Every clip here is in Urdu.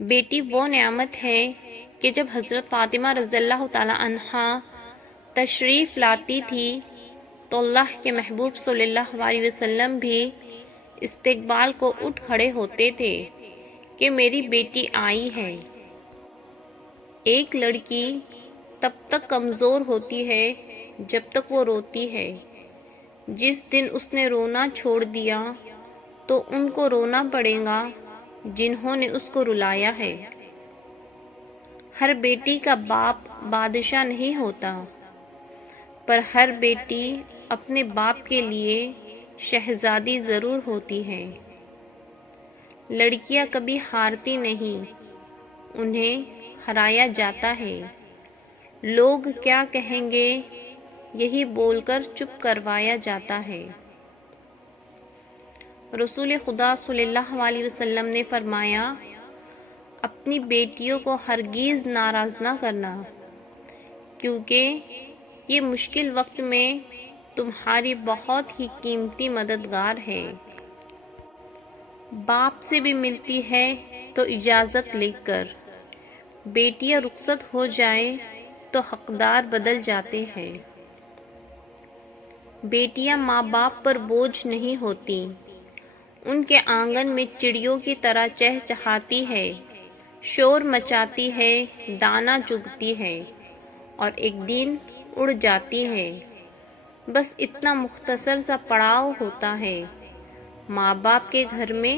بیٹی وہ نعمت ہے کہ جب حضرت فاطمہ رضی اللہ تعالی عنہا تشریف لاتی تھی تو اللہ کے محبوب صلی اللہ علیہ وسلم بھی استقبال کو اٹھ کھڑے ہوتے تھے کہ میری بیٹی آئی ہے۔ ایک لڑکی تب تک کمزور ہوتی ہے جب تک وہ روتی ہے۔ جس دن اس نے رونا چھوڑ دیا تو ان کو رونا پڑے گا جنہوں نے اس کو رلایا ہے۔ ہر بیٹی کا باپ بادشاہ نہیں ہوتا، پر ہر بیٹی اپنے باپ کے لیے شہزادی ضرور ہوتی ہے۔ لڑکیاں کبھی ہارتی نہیں، انہیں ہرایا جاتا ہے۔ لوگ کیا کہیں گے یہی بول کر چپ کروایا جاتا ہے۔ رسول خدا صلی اللہ علیہ وسلم نے فرمایا، اپنی بیٹیوں کو ہرگز ناراض نہ کرنا، کیونکہ یہ مشکل وقت میں تمہاری بہت ہی قیمتی مددگار ہے۔ باپ سے بھی ملتی ہے تو اجازت لے کر۔ بیٹیاں رخصت ہو جائیں تو حقدار بدل جاتے ہیں۔ بیٹیاں ماں باپ پر بوجھ نہیں ہوتی، ان کے آنگن میں چڑیوں کی طرح چہچہاتی ہے، شور مچاتی ہے، دانا چگتی ہے اور ایک دن اڑ جاتی ہے۔ بس اتنا مختصر سا پڑاؤ ہوتا ہے ماں باپ کے گھر میں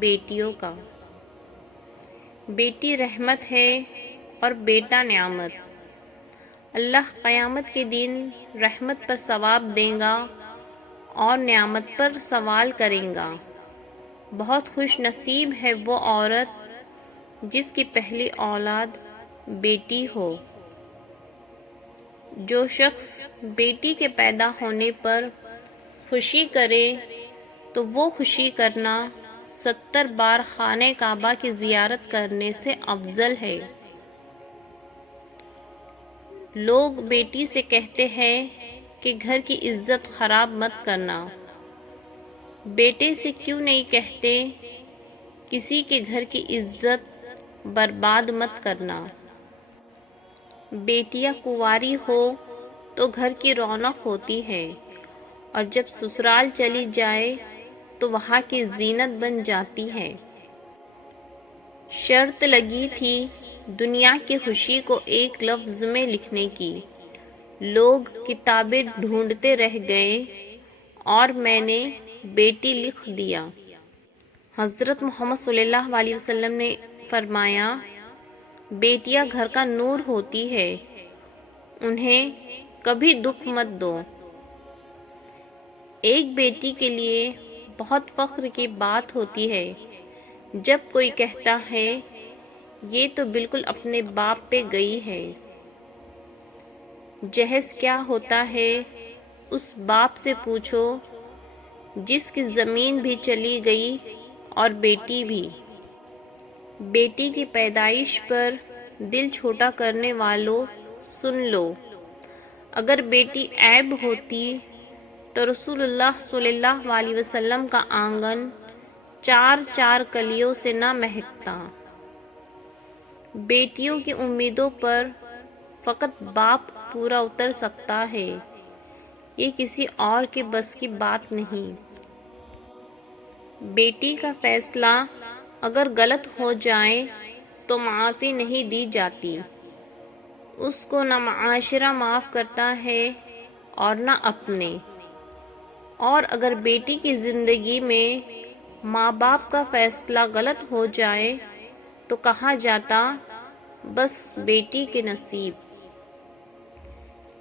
بیٹیوں کا۔ بیٹی رحمت ہے اور بیٹا نعمت۔ اللہ قیامت کے دن رحمت پر ثواب دے گا اور نعمت پر سوال کرے گا۔ بہت خوش نصیب ہے وہ عورت جس کی پہلی اولاد بیٹی ہو۔ جو شخص بیٹی کے پیدا ہونے پر خوشی کرے تو وہ خوشی کرنا 70 بار خانہ کعبہ کی زیارت کرنے سے افضل ہے۔ لوگ بیٹی سے کہتے ہیں کہ گھر کی عزت خراب مت کرنا، بیٹے سے کیوں نہیں کہتے کسی کے گھر کی عزت برباد مت کرنا؟ بیٹیاں کنواری ہو تو گھر کی رونق ہوتی ہے اور جب سسرال چلی جائے تو وہاں کی زینت بن جاتی ہے۔ شرط لگی تھی دنیا کی خوشی کو ایک لفظ میں لکھنے کی، لوگ کتابیں ڈھونڈتے رہ گئے اور میں نے بیٹی لکھ دیا۔ حضرت محمد صلی اللہ علیہ وسلم نے فرمایا، بیٹیاں گھر کا نور ہوتی ہے، انہیں کبھی دکھ مت دو۔ ایک بیٹی کے لیے بہت فخر کی بات ہوتی ہے جب کوئی کہتا ہے یہ تو بالکل اپنے باپ پہ گئی ہے۔ جہیز کیا ہوتا ہے اس باپ سے پوچھو جس کی زمین بھی چلی گئی اور بیٹی بھی۔ بیٹی کی پیدائش پر دل چھوٹا کرنے والوں سن لو، اگر بیٹی عیب ہوتی تو رسول اللہ صلی اللہ علیہ وسلم کا آنگن 4 کلیوں سے نہ مہکتا۔ بیٹیوں کی امیدوں پر فقط باپ پورا اتر سکتا ہے، یہ کسی اور کے بس کی بات نہیں۔ بیٹی کا فیصلہ اگر غلط ہو جائے تو معافی نہیں دی جاتی، اس کو نہ معاشرہ معاف کرتا ہے اور نہ اپنے۔ اور اگر بیٹی کی زندگی میں ماں باپ کا فیصلہ غلط ہو جائے تو کہا جاتا بس بیٹی کے نصیب۔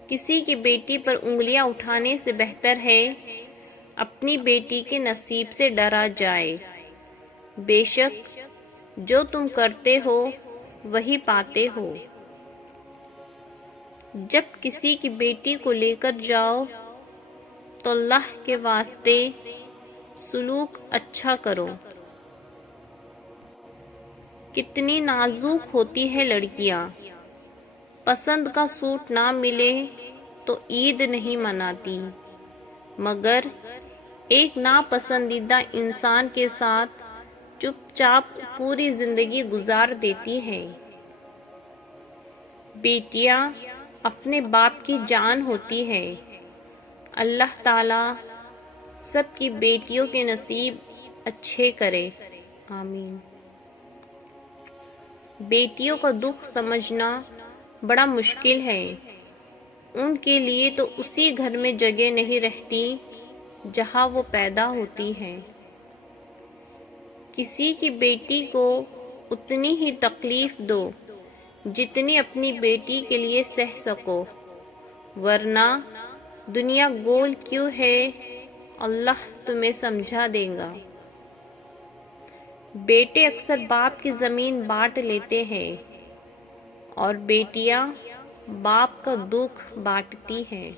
کسی کی بیٹی پر انگلیاں اٹھانے سے بہتر ہے اپنی بیٹی کے نصیب سے ڈرا جائے۔ بے شک جو تم کرتے ہو وہی پاتے ہو۔ جب کسی کی بیٹی کو لے کر جاؤ تو اللہ کے واسطے سلوک اچھا کرو۔ کتنی نازک ہوتی ہے لڑکیاں، پسند کا سوٹ نہ ملے تو عید نہیں مناتی، مگر ایک ناپسندیدہ انسان کے ساتھ چپ چاپ پوری زندگی گزار دیتی ہیں۔ بیٹیاں اپنے باپ کی جان ہوتی ہیں۔ اللہ تعالیٰ سب کی بیٹیوں کے نصیب اچھے کرے، آمین۔ بیٹیوں کا دکھ سمجھنا بڑا مشکل ہے۔ ان کے لیے تو اسی گھر میں جگہ نہیں رہتی جہاں وہ پیدا ہوتی ہیں۔ کسی کی بیٹی کو اتنی ہی تکلیف دو جتنی اپنی بیٹی کے لیے سہ سکو، ورنہ دنیا گول کیوں ہے، اللہ تمہیں سمجھا دے گا۔ بیٹے اکثر باپ کی زمین بانٹ لیتے ہیں اور بیٹیاں باپ کا دکھ بانٹتی ہیں۔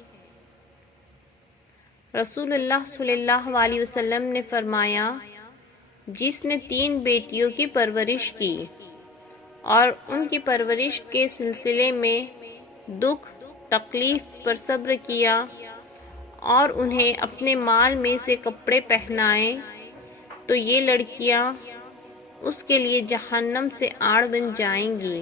رسول اللہ صلی اللہ علیہ وسلم نے فرمایا، جس نے 3 بیٹیوں کی پرورش کی اور ان کی پرورش کے سلسلے میں دکھ تکلیف پر صبر کیا اور انہیں اپنے مال میں سے کپڑے پہنائے، تو یہ لڑکیاں اس کے لیے جہنم سے آڑ بن جائیں گی۔